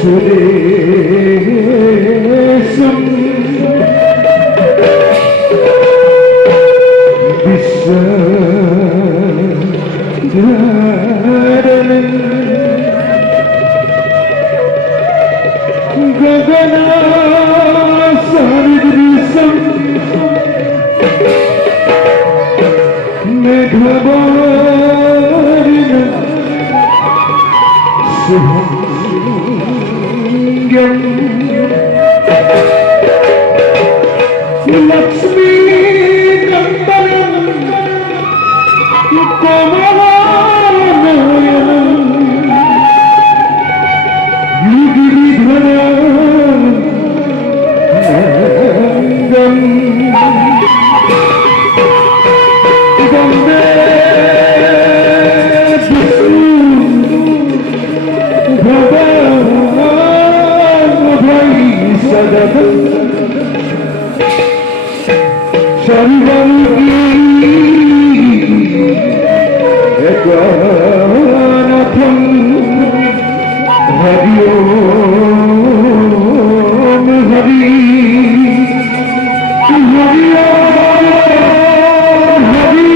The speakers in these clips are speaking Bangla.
सुरेशं विश्वधारणं गगनासदृशं मेघवर्णं शुभं लक्ष्मी नंदनम कोमलानयनम युगिधरंगम वंदे विष्णु भगवान भई सदगम सर्वंगी एकनाथं हरि ओम हरि हरि ओम हरि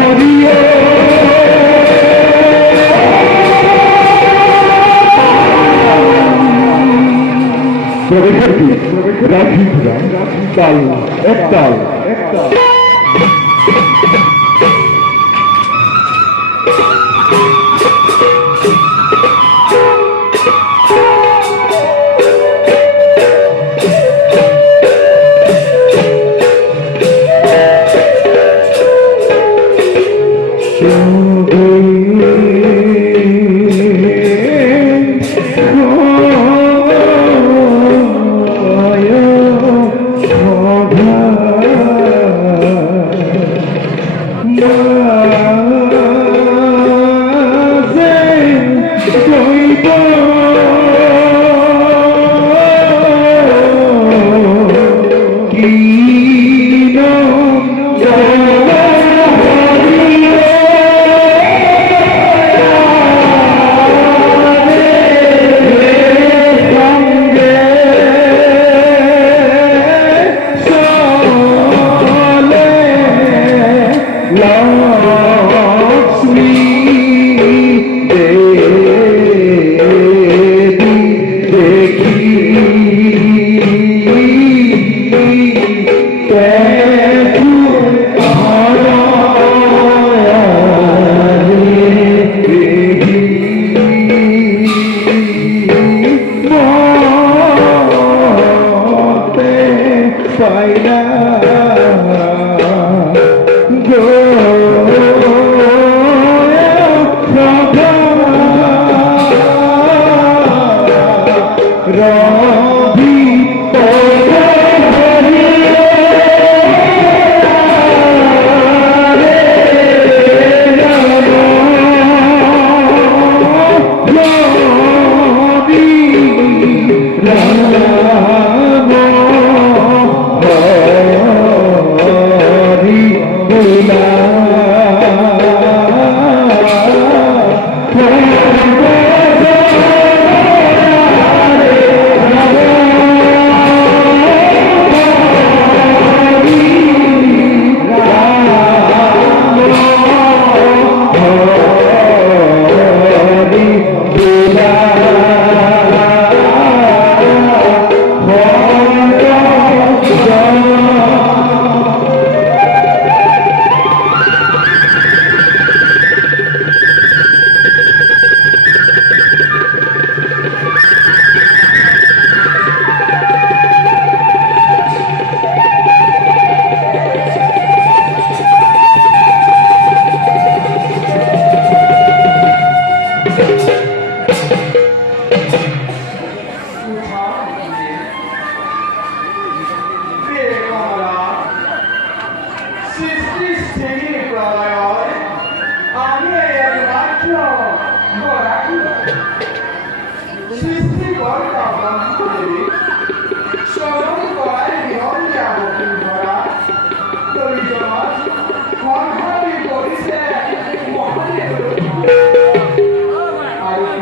हरि राखी ताल एक ताल Are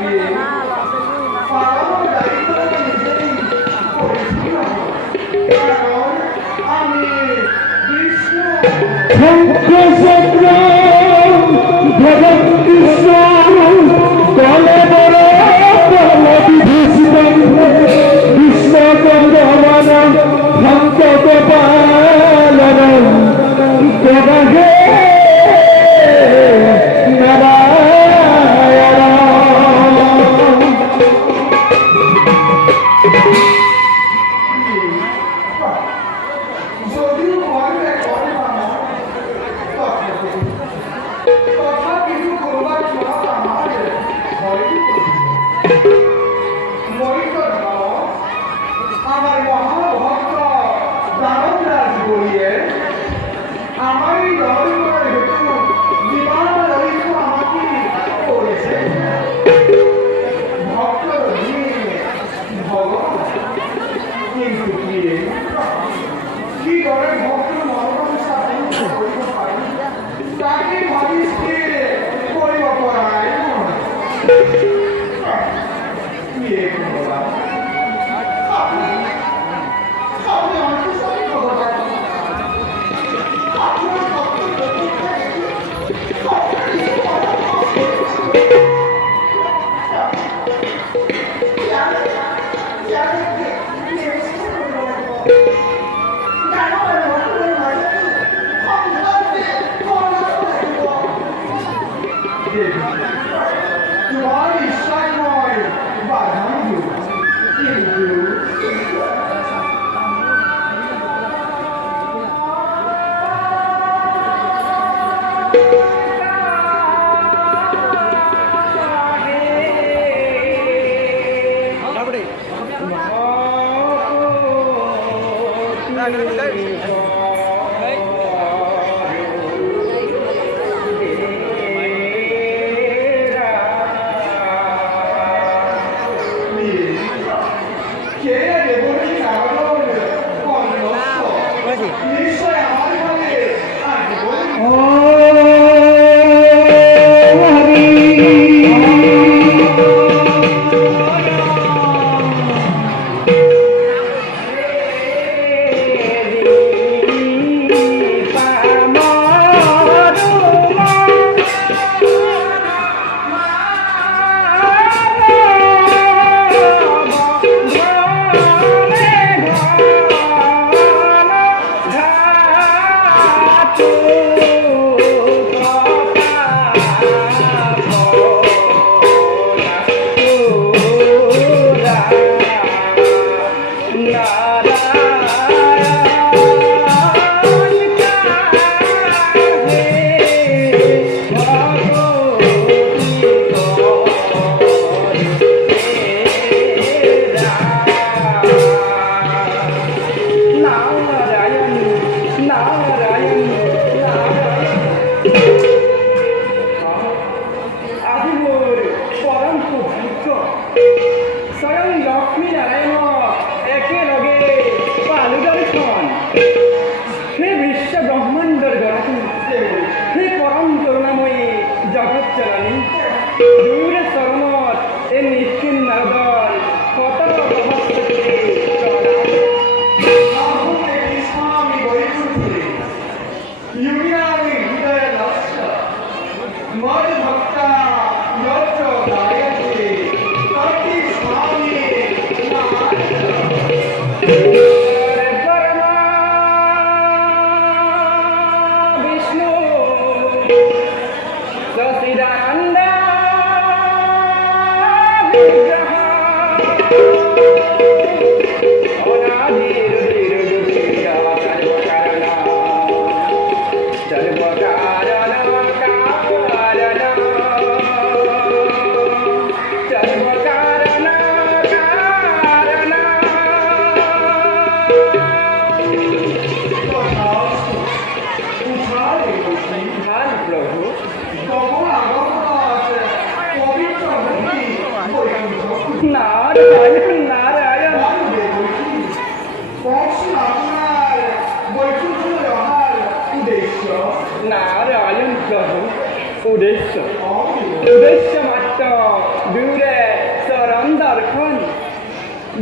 you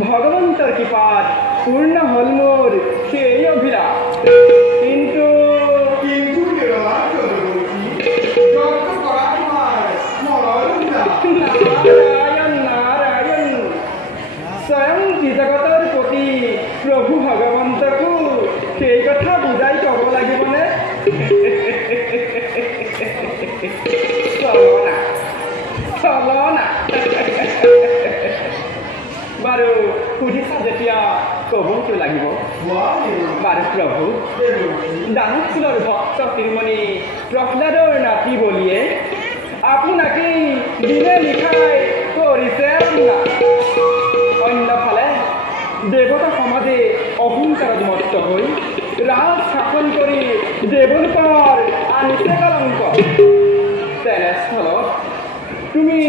ভগবন্তর কৃপাত পূর্ণ হল মোর সেই অভিলাষ কিন্তু নারায়ণ নারায়ণ স্বয়ং জগতৰ প্ৰতি প্ৰভু ভগৱন্তকো সেই কথা বুজাই ক'ব লাগিবনে? চলনা চলনা বাৰু সুধিছা যেতিয়া ক'বতো লাগিব। বাৰু প্ৰভু, দানশীলৰ ভক্ত শিৰোমণি প্ৰহ্লাদৰ নাতি বলিয়ে আপোনাকেই দিনে নিশাই কৰিছে আপোনাৰ। অন্যফালে দেৱতা সমাজে অহংকাৰত মত্ত হৈ ৰাজ শাসন কৰি দেৱলোকৰ আনিছে কলংক। তেনেস্থলত তুমি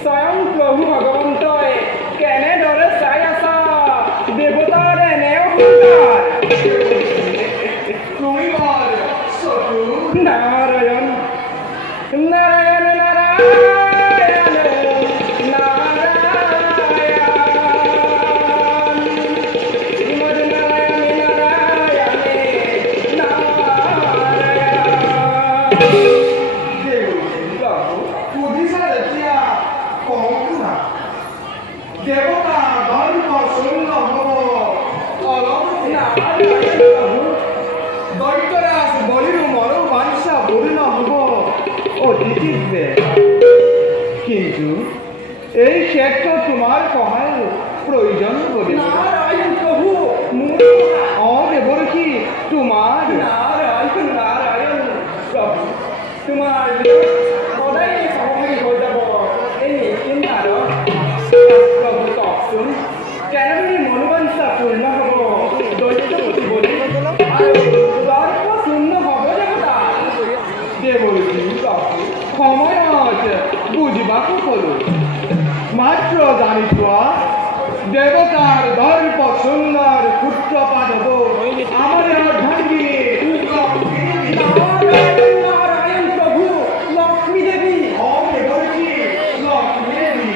স্বয়ং প্রভু ভগবন্তই কেনেদৰে চাই আছা দেৱতাৰ এনেও সুন্দৰ তুমি বল সতু নাৰায়ণ নাৰায়ণ নাৰায়ণ পুদিসা দেখিয়া কহু না দেবতা ধর্ম শূন্য হব দৈত্যরাজ বলির মর বাঞ্ছা পূর্ণ হব অতিথি কিন্তু এই ক্ষেত্র তোমার সহায় প্রয়োজন হবে নারায়ণ প্রভু দেবরকি তোমার নারায়ণ নারায়ণ প্রভু তোমাৰ সদায় সহভাগী হৈ যাব এই চিন্তাৰ প্ৰভু কওকচোন কেনেদৰে মনোবাঞ্ছা পূৰ্ণ হ'ব দৈত্য বলি আৰু দৰ্প শূন্য হ'ব দেৱতা দেবরকি সময়ত বুঝিবাকু কলো মাত্র জানি থোৱা দেবতার দর্প সুন্দর পুত্রপাত হব আমার অর্ধাঙ্গিনী নারায়ণ নারায়ণ প্রভু লক্ষ্মী দেবী দেবরকি লক্ষ্মী দেবী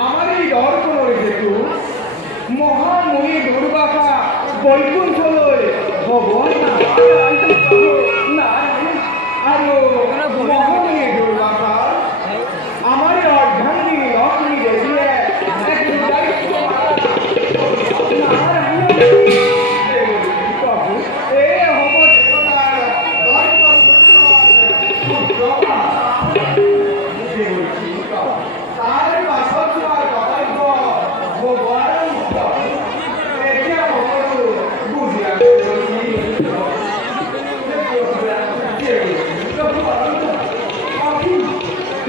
আমার এই দর্পণের হেতু মহামুনি দুর্বাসা বৈকুণ্ঠলৈ ভগৱান আৰু মহামুনি দুৰ্বাসা আমাৰ অৰ্ধাঙ্গিনী লক্ষ্মী দেৱীয়ে প্ৰভু এই হ'ব তাৰ পাছত তোমাৰ কৰ্তব্য ভগৱানৰ এতিয়া সকলো বুজিয়া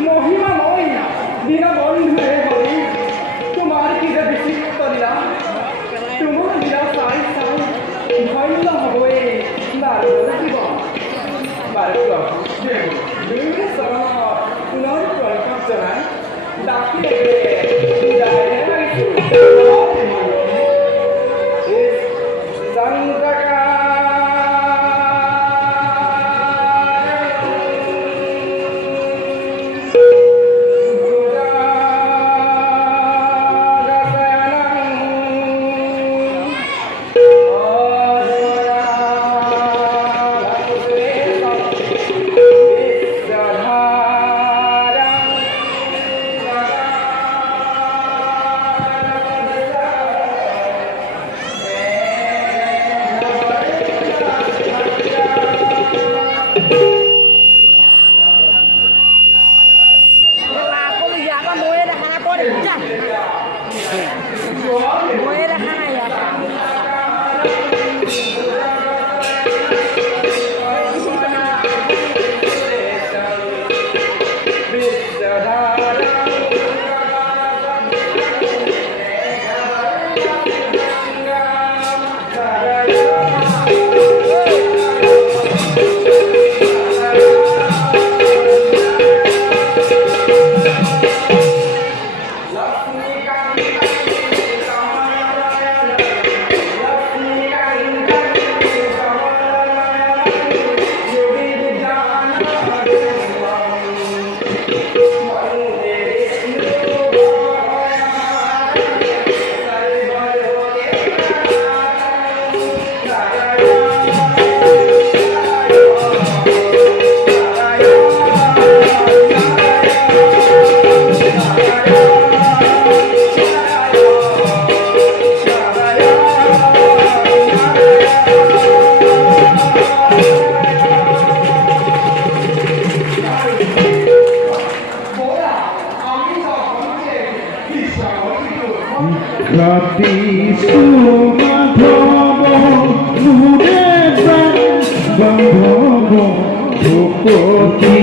মহিমা মই দিন বন্ধুৰে হৰি তোমাৰ কি যে বিচিত্ৰ দিলা তোমাৰ দিলা চাই চাই ধন্য হ'বই বাৰু জীৱন বাৰু প্ৰভু দুই চৰণত পুনৰ প্ৰণাম জনাই ডাকি রাতি সুমাধব নুরে বান্ধব ভূপতি